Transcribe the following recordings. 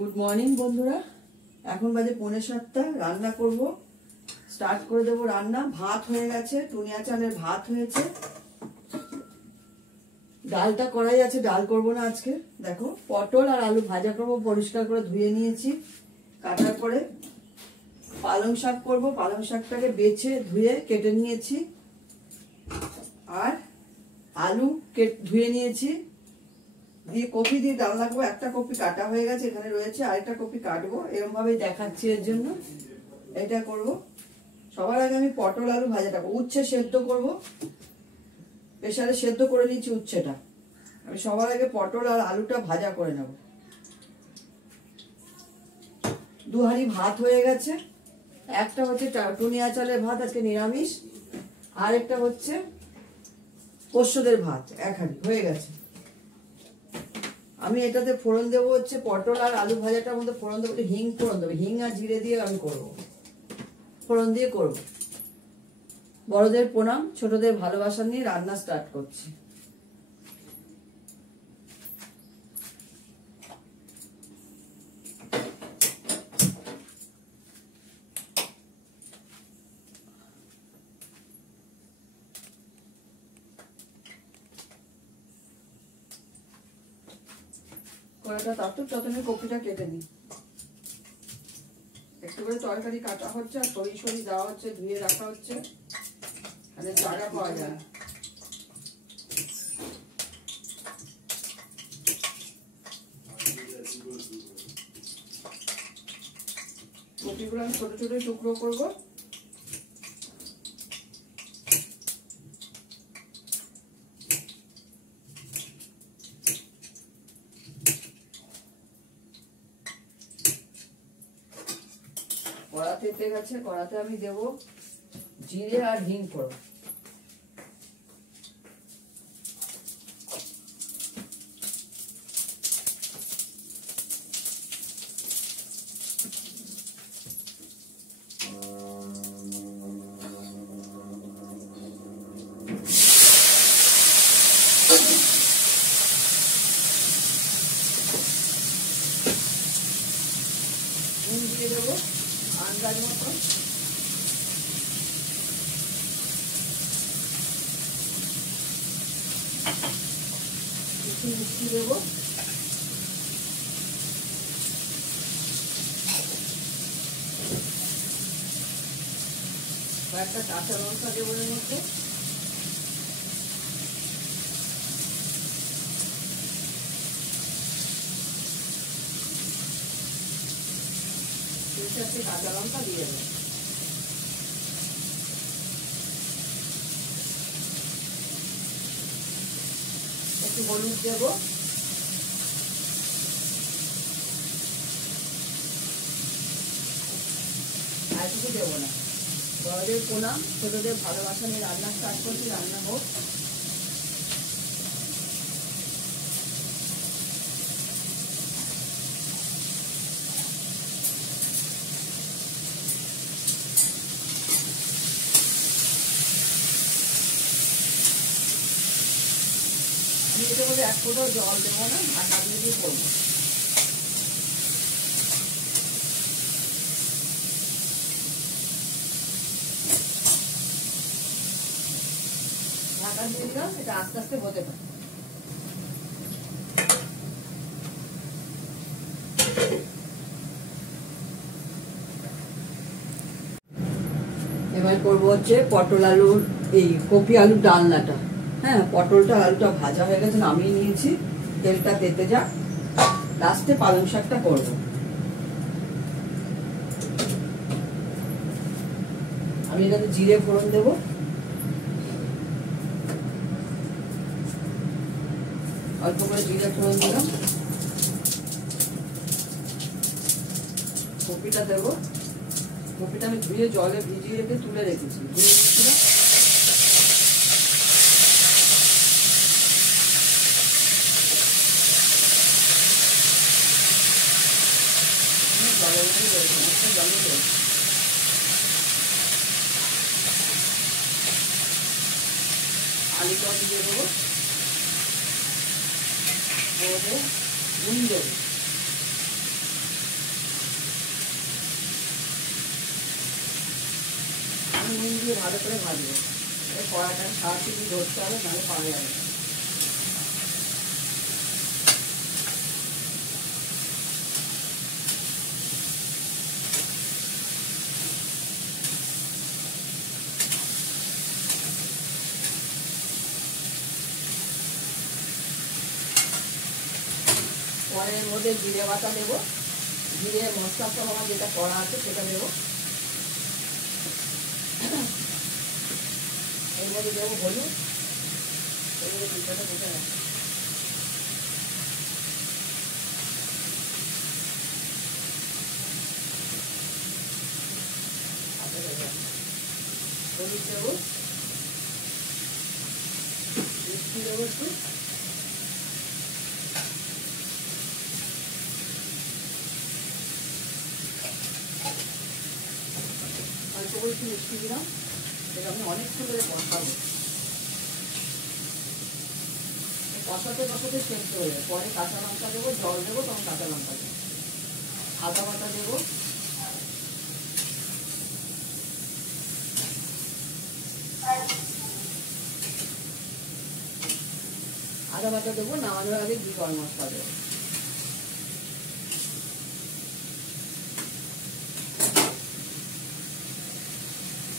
Good morning বন্ধুরা, এখন বাজে 6:45। রান্না করব, স্টার্ট করে দেবো রান্না। ভাত হয়ে গেছে, টুনিয়া চালের ভাত হয়েছে। ডালটা করাই আছে, ডাল করব না আজকে। দেখো, পটল আর আলু ভাজা করব, পরিষ্কার করে ধুয়ে নিয়েছি। কাটার পরে পালং শাক করব, পালং শাকটাকে বেছে ধুয়ে কেটে নিয়েছি। আর আলু ধুয়ে নিয়েছি, দিয়ে কপি দিয়ে ডাল রাখবো। একটা কপি কাটা হয়ে গেছে, এখানে রয়েছে, আরেকটা কপি কাটবো। এরকম ভাবে দেখাচ্ছি, এর জন্য এটা করব। সবার আগে আমি পটল আলু ভাজাটা উচ্ছে সেদ্ধ করব। প্রেসারে সেদ্ধ করে নিচ্ছি উচ্ছেটা। আমি সবার আগে পটল আর আলুটা ভাজা করে নেব। 2 হাঁড়ি ভাত হয়ে গেছে। একটা হচ্ছে টুনিয়া চালের ভাত, আজকে নিরামিষ। আর একটা হচ্ছে পোস্তদের ভাত, 1 হাঁড়ি হয়ে গেছে। আমি এটাতে ফোড়ন দেবো হচ্ছে পটল আর আলু ভাজাটার মধ্যে ফোড়ন দেবো, হিং ফোড়ন দেবো। হিং আর জিরে দিয়ে আমি করব, ফোড়ন দিয়ে করব। বড়দের প্রণাম, ছোটদের ভালোবাসা নিয়ে রান্না স্টার্ট করছি। কড়াটা তাতুক, ততক্ষণে কপিটা কেটে নিই। একটু করে তরকারি কাটা হচ্ছে আর সরি দেওয়া হচ্ছে, ধুয়ে রাখা হচ্ছে। মানে চারা পাওয়া যায়। কপিগুলো আমি ছোট ছোট টুকরো করবো। কড়া তেতে গেছে, কড়াতে আমি দেব জিরে আর হিং ফোড়ন। নুন দিয়ে দেবো আন্দাজ মতো। মিষ্টি দেবো। একটা কাঁচা লঙ্কা দেবো এর মধ্যে। কাঁচা লঙ্কা দিয়ে দেবো। একটু হলুদ দেবো। আর কিছু দেবো না। বড়দের প্রণাম, ছোটদের ভালোবাসা নিয়ে রান্না স্টার্ট করছি। রান্না হোক। এটার মধ্যে 1 ফোঁটাও জল দেবো না, আর ঢাকা দিয়ে করবো। ঢাকা দিয়ে দিলাম, এটা আস্তে আস্তে হতে পারে। এবার করবো হচ্ছে পটল আলুর এই কপি আলুর ডালনাটা। হ্যাঁ, পটলটা আলুটা ভাজা হয়ে গেছে, নামিয়ে নিয়েছি। তেলটা তেতে যাক, লাস্টে পালং শাকটা করবো। আমি এটাতে জিরে ফোড়ন দেবো। অল্প করে জিরে ফোড়ন দিলাম। কপিটা দেবো। কপিটা আমি ধুয়ে জলে ভিজিয়ে রেখে তুলে রেখেছি, ধুয়ে নিয়েছিলাম। আলুটা দিয়ে দেবো, নুন দেবো। নুন দিয়ে ভালো করে ভাজবো। কড়াটা সারাটি ধরতে হবে, নাহলে পাওয়া যাবে না। পরে এর মধ্যে জিরে বাটা দেবো, জিরে মশলা সব আমার যেটা করা আছে সেটা দেবো। এর মধ্যে দেবো হলুদ, এর মধ্যে জিরাটা বোঝা যাচ্ছে। হলুদ দেবো, মিষ্টি দেবো একটু, অল্প করে একটু মিষ্টি দিলাম। এটা আমি অনেকক্ষণ ধরে কষাবো, কষাতে কষাতে সেদ্ধ হয়ে যাবে। পরে কাঁচা লঙ্কা দেবো, জল দেবো, তখন কাঁচা লঙ্কা দেবো, আদা বাটা দেবো, আদা বাটা দেবো। নামানোর আগে ঘি গরম মশলা দেবো।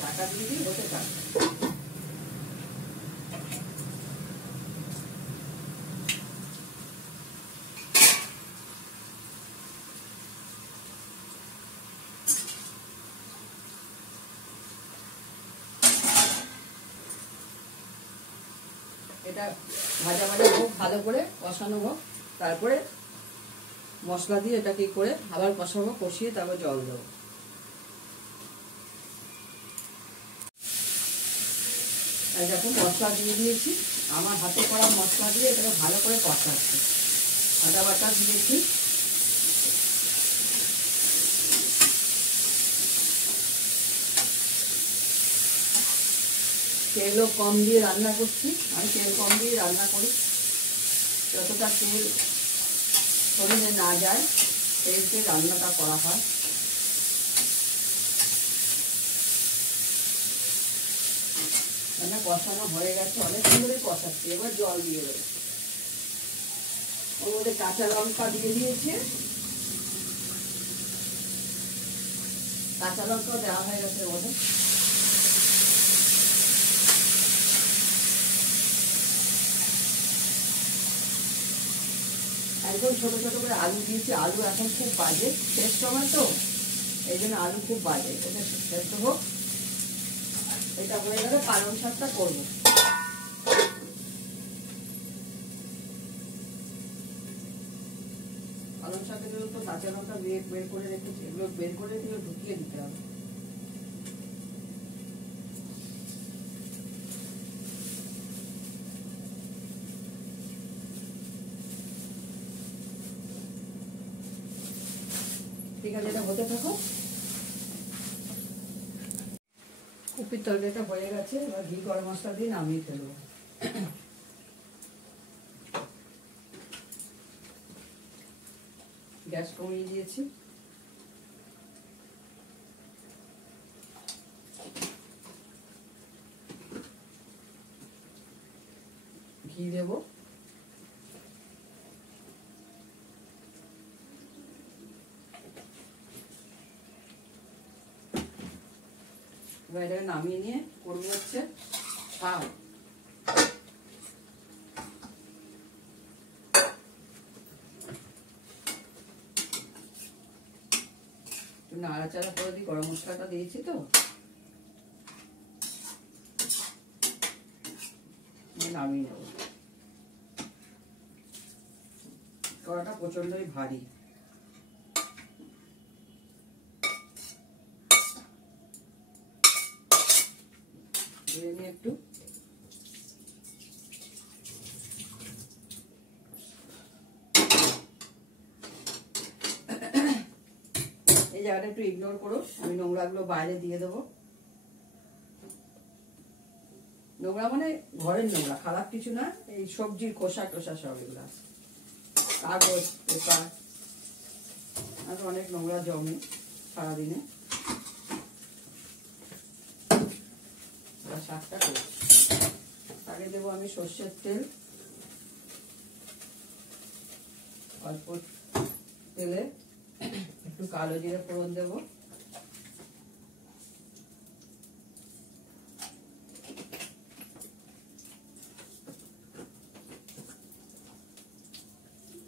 ঢাকা দিয়ে দিই, বসে থাক। এটা ভাজা ভাজা হোক, ভালো করে কষানো হোক, তারপরে মশলা দিয়ে এটা কি করে আবার কষাবো, কষিয়ে তারপর জল দেবো। আর দেখো মশলা দিয়ে দিয়েছি, আমার হাতে করা মশলা দিয়ে এটাকে ভালো করে কষাচ্ছি। আদা বাটা দিয়েছি, তেলও কম দিয়ে রান্না করছি। আমি তেল কম দিয়ে রান্না করি, যতটা তেল শরীরে না যায় তেল দিয়ে রান্নাটা করা হয়। রান্না কষানো হয়ে গেছে, অনেক সুন্দরই কষাচ্ছি। এবার জল দিয়ে দেবো। ওর মধ্যে কাঁচা লঙ্কা দিয়ে দিয়েছে, কাঁচা লঙ্কা দেওয়া হয়ে গেছে ওর মধ্যে। একদম ছোট ছোট করে আলু দিয়েছি। আলু এখন খুব বাজে, শেষ সময় তো, এই জন্য আলু খুব বাজে। ওটা সেদ্ধ হোক, এটা হয়ে গেলে পালং শাকটা করবো। পালং শাকের জন্য তো কাঁচা লঙ্কা বের করে রেখেছি, এগুলো বের করে এগুলো ঢুকিয়ে দিতে হবে। ঠিক আছে, এটা হতে থাকো। কুপির তরকারিটা হয়ে গেছে, এবার ঘি গরম মশলা দিয়ে নামিয়ে ফেলবো। গ্যাস কমিয়ে দিয়েছি। ঘি দেবো, এবার এটাকে নামিয়ে নিয়ে করবো হচ্ছে শাক। নাড়াচাড়া করে দিই, গরম মশলাটা দিয়েছি তো, নামিয়ে নেব। কড়াটা প্রচন্ডই ভারী। একটু এই জায়গাটা একটু ইগনোর করো, আমি নোংরাগুলো বাইরে দিয়ে দেবো। নোংরা মানে ঘরের নোংরা, খারাপ কিছু না, এই সবজির খোসা টোসা সব এগুলো, কাগজ পেপার, আর অনেক নোংরা জমে সারাদিনে। এবার শাকটা করছি। আগে দেবো আমি সর্ষের তেল, অল্প তেলে একটু কালো জিরে ফোড়ন দেবো,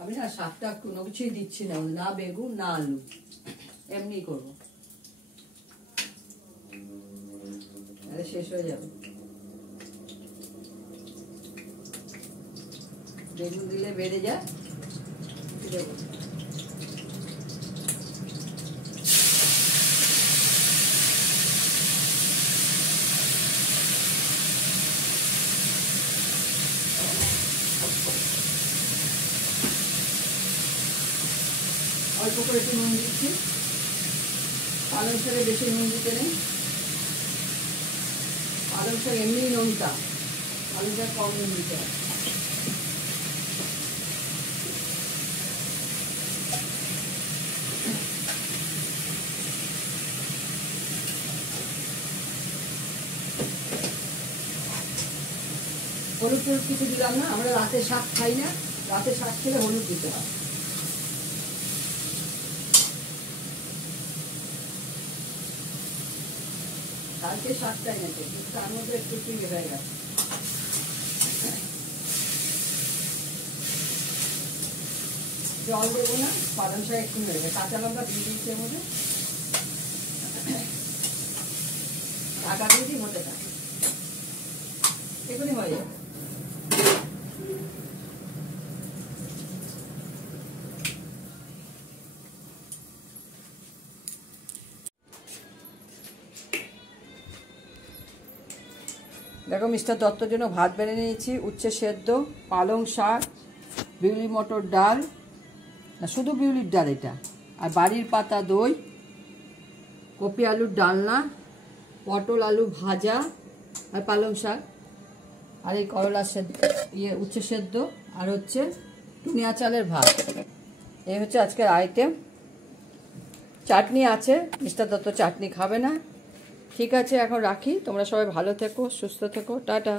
আমি না শাকটা কোনো কিছুই দিচ্ছি না, না বেগুন না আলু, এমনি করবো, শেষ হয়ে যাবে। বেগুন দিলে বেড়ে যায়, দেবো অল্প করে একটু নুন দিচ্ছি, পালং শাকে বেশি নুন দিতে নেই, পালং শাক এমনি নুনটা, পালং শাক কম নুন দিতে হয়। হলুদ টলুদ কিছু দিলাম না, আমরা রাতে শাক খাই না, রাতে শাক খেলে হলুদ দিতে হয়। কালকে শাকটাই নেছে, কিন্তু তার মধ্যে একটু একটু ইয়ে হয়ে গেছে। জল দেবো না, পালং শাক একটু হয়ে গেছে, কাঁচা লঙ্কা দিয়ে দিচ্ছি এর মধ্যে, ঢাকা দিয়ে দিই, হতে থাকে, এখনই হয়ে যাবে। দেখো মিস্টার দত্তর জন্য ভাত বেড়ে নিয়েছি, উচ্ছে সেদ্ধ, পালং শাক, বিউলি মটর ডাল, না শুধু বিউলির ডাল এটা, আর বাড়ির পাতা দই, কপি আলুর ডালনা, পটল আলু ভাজা, আর পালং শাক, আর এই করলা সেদ্ধ, উচ্ছে সেদ্ধ, আর হচ্ছে টুনিয়া চালের ভাত। এই হচ্ছে আজকের আইটেম। চাটনি আছে, মিস্টার দত্ত চাটনি খাবে না। ঠিক আছে, এখন রাখি, তোমরা সবাই ভালো থেকো, সুস্থ থেকো, টাটা।